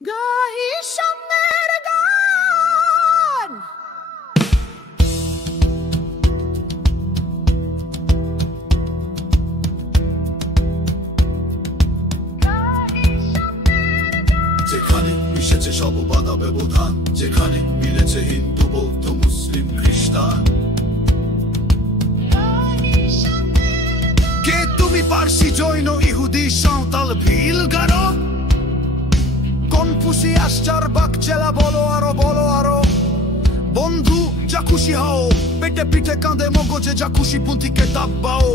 গাহি সামনের গান যেখানে মিশেছে সব বাধা ব্যবধান, যেখানে মিলেছে হিন্দু বৌদ্ধ মুসলিম খ্রিস্টান। কে তুমি পার্সি জৈন ইহুদি সাঁওতাল ভিল গারো, কনফুসিয়াস চারবাক চেলা, বলো আরো বন্ধু যা খুশি হও, পেটে পিঠে কাঁধে মগজে যা খুশি পুঁথি কেতাব বাও।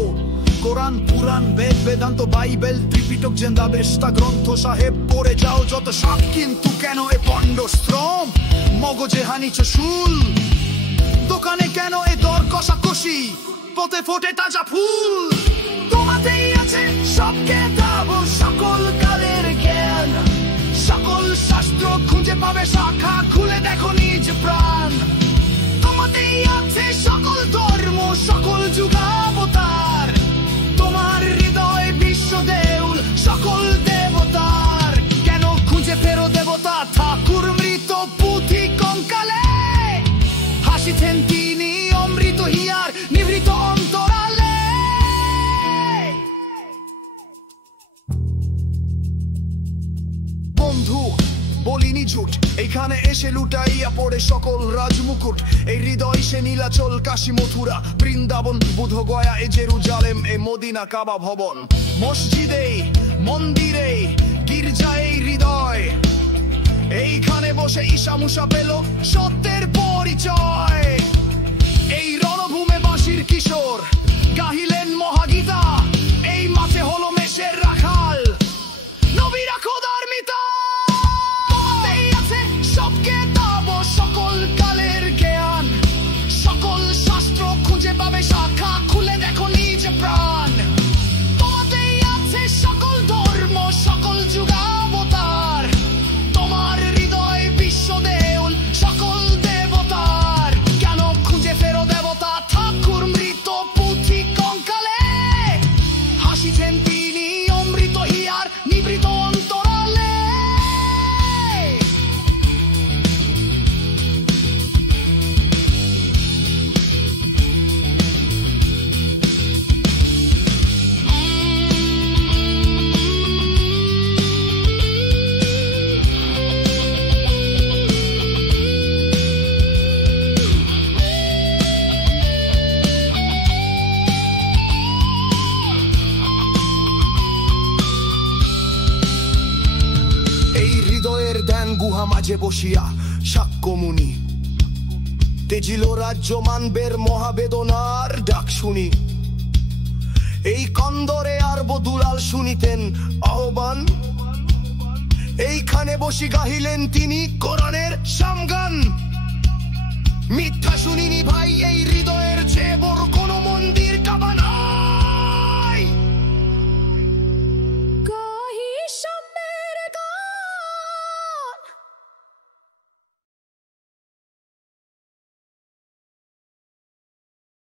কোরআন পুরাণ বেদ বেদান্ত বাইবেল ত্রিপিটক জেন্দা বেস্তা গ্রন্থ সাহেব পড়ে যাও যত সব, কিন্তু কেন এ পণ্ড শ্রম, মগজে হানিছ শুল, দোকানে কেন এ দর কষাকষি, পথে ফোটে তাজা ফুল। তোমাতেই আছে সব কেতাব, সকল কালের জ্ঞান, সকল শাস্ত্র খুঁজে পাবে শাখা, খুলে দেখো নিজ প্রাণ। তোমাতেই আছে সকল ধর্ম, সকল যুগাবতার, তোমার হৃদয় বিশ্ব দেউল, সকল দেবতার। কেন খুঁজে ফেরো দেবতা ঠাকুর মৃত পুঁথি কঙ্কালে, হাসিছেন তিনি অমৃত হিয়ার নিভৃত অন্তরালে। বন্ধু বলিনি ঝুট, এইখানে এসে লুটাইয়া পড়ে সকল রাজমুকুট। এই হৃদয় সে নীলাচল কাশী মথুরা বৃন্দাবন বুধ গয়া এ জেরুজালেম এ মদিনা কাবা ভবন। মসজিদে মন্দিরে গির্জা এই হৃদয়, এইখানে বসে ঈশা মুসা পেল সত্যের পরিচয়। এই রণভূমে বাঁশির কিশোর গাহিলেন মহাগীতা, এই মাঠে হলো মেষের রাখাল নবীরা খোদার মিতা। সব কেতাব, সকল কালের জ্ঞান, সকল শাস্ত্র খুঁজে পাবে শাখা, খুলে দেখো নিজ প্রাণ। তোমাতেই আছে সকল ধর্ম, সকল যুগাবতার, তোমার হৃদয় বিশ্ব দেউল, সকল দেবতার। কেন খুঁজে ফেরো দেবতা ঠাকুর মৃত পুঁথি কঙ্কালে, হাসিছেন তিনি অমৃত হিয়ার নিভৃত অন্তরালে। গুহা মাঝে বসিয়া সাক্ষ্যমুনি তেজিল রাজ্য মানবের মহাবেদনার ডাক শুনি। এই কন্দরে আর বদুলাল শুনিতেন আহ্বান, এইখানে বসি গাহিলেন তিনি কোরআনের সামগান।